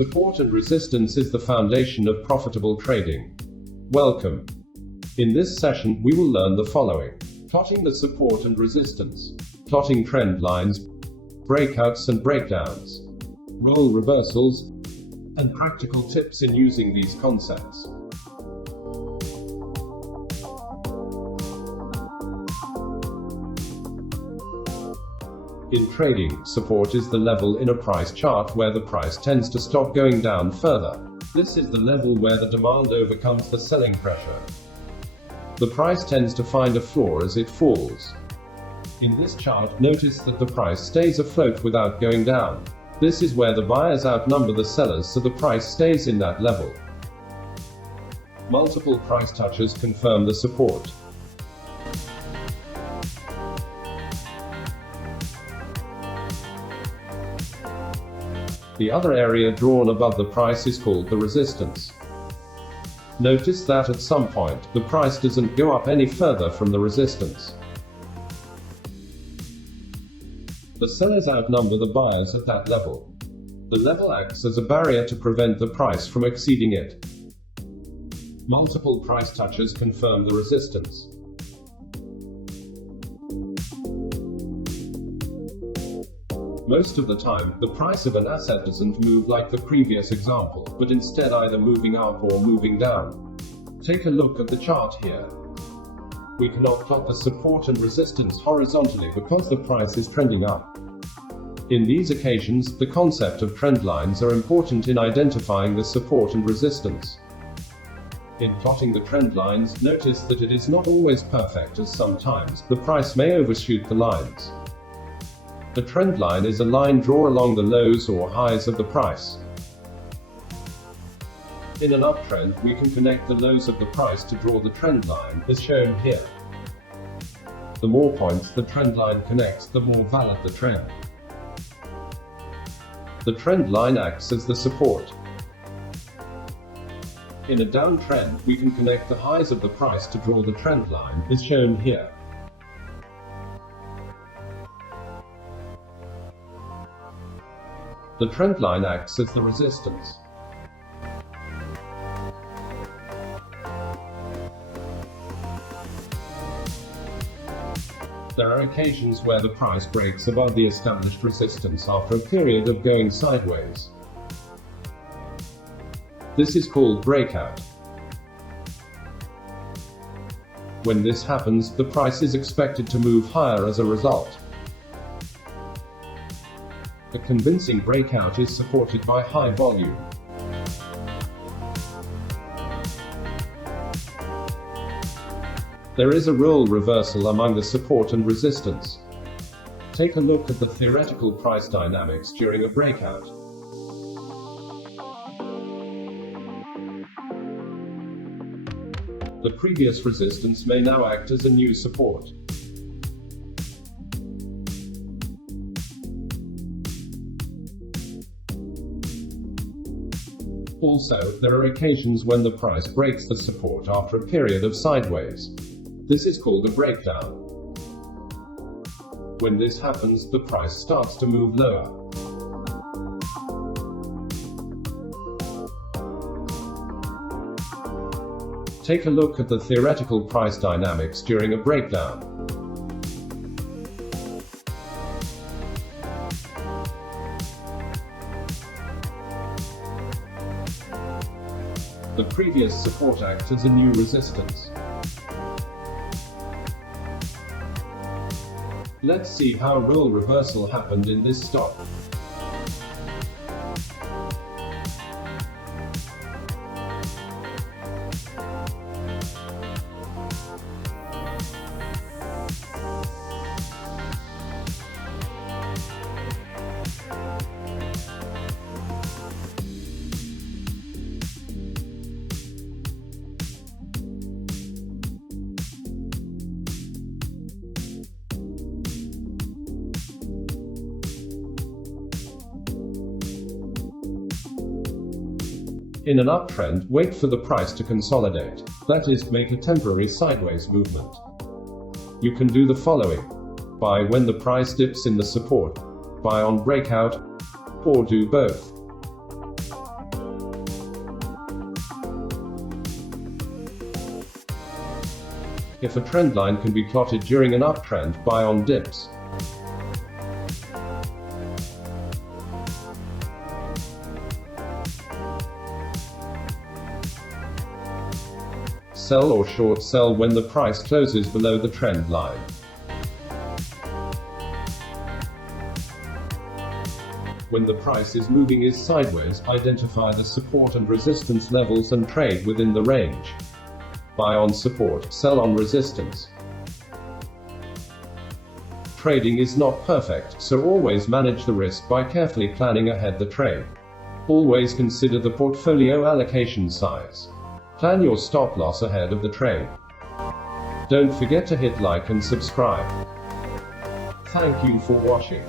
Support and resistance is the foundation of profitable trading. Welcome. In this session, we will learn the following: plotting the support and resistance, plotting trend lines, breakouts and breakdowns, role reversals, and practical tips in using these concepts. In trading, support is the level in a price chart where the price tends to stop going down further. This is the level where the demand overcomes the selling pressure. The price tends to find a floor as it falls. In this chart, notice that the price stays afloat without going down. This is where the buyers outnumber the sellers, so the price stays in that level. Multiple price touches confirm the support. The other area drawn above the price is called the resistance. Notice that at some point, the price doesn't go up any further from the resistance. The sellers outnumber the buyers at that level. The level acts as a barrier to prevent the price from exceeding it. Multiple price touches confirm the resistance. Most of the time, the price of an asset doesn't move like the previous example, but instead either moving up or moving down. Take a look at the chart here. We cannot plot the support and resistance horizontally because the price is trending up. In these occasions, the concept of trend lines are important in identifying the support and resistance. In plotting the trend lines, notice that it is not always perfect, as sometimes the price may overshoot the lines. A trend line is a line drawn along the lows or highs of the price. In an uptrend, we can connect the lows of the price to draw the trend line, as shown here. The more points the trend line connects, the more valid the trend. The trend line acts as the support. In a downtrend, we can connect the highs of the price to draw the trend line, as shown here. The trend line acts as the resistance. There are occasions where the price breaks above the established resistance after a period of going sideways. This is called breakout. When this happens, the price is expected to move higher as a result. A convincing breakout is supported by high volume. There is a role reversal among the support and resistance. Take a look at the theoretical price dynamics during a breakout. The previous resistance may now act as a new support. Also, there are occasions when the price breaks the support after a period of sideways. This is called a breakdown. When this happens, the price starts to move lower. Take a look at the theoretical price dynamics during a breakdown. The previous support acts as a new resistance. Let's see how role reversal happened in this stock. In an uptrend, wait for the price to consolidate. That is, make a temporary sideways movement. You can do the following: buy when the price dips in the support, buy on breakout, or do both. If a trend line can be plotted during an uptrend, buy on dips. Sell or short sell when the price closes below the trend line. When the price is moving sideways, identify the support and resistance levels and trade within the range. Buy on support, sell on resistance. Trading is not perfect, so always manage the risk by carefully planning ahead the trade. Always consider the portfolio allocation size. Plan your stop loss ahead of the trade. Don't forget to hit like and subscribe. Thank you for watching.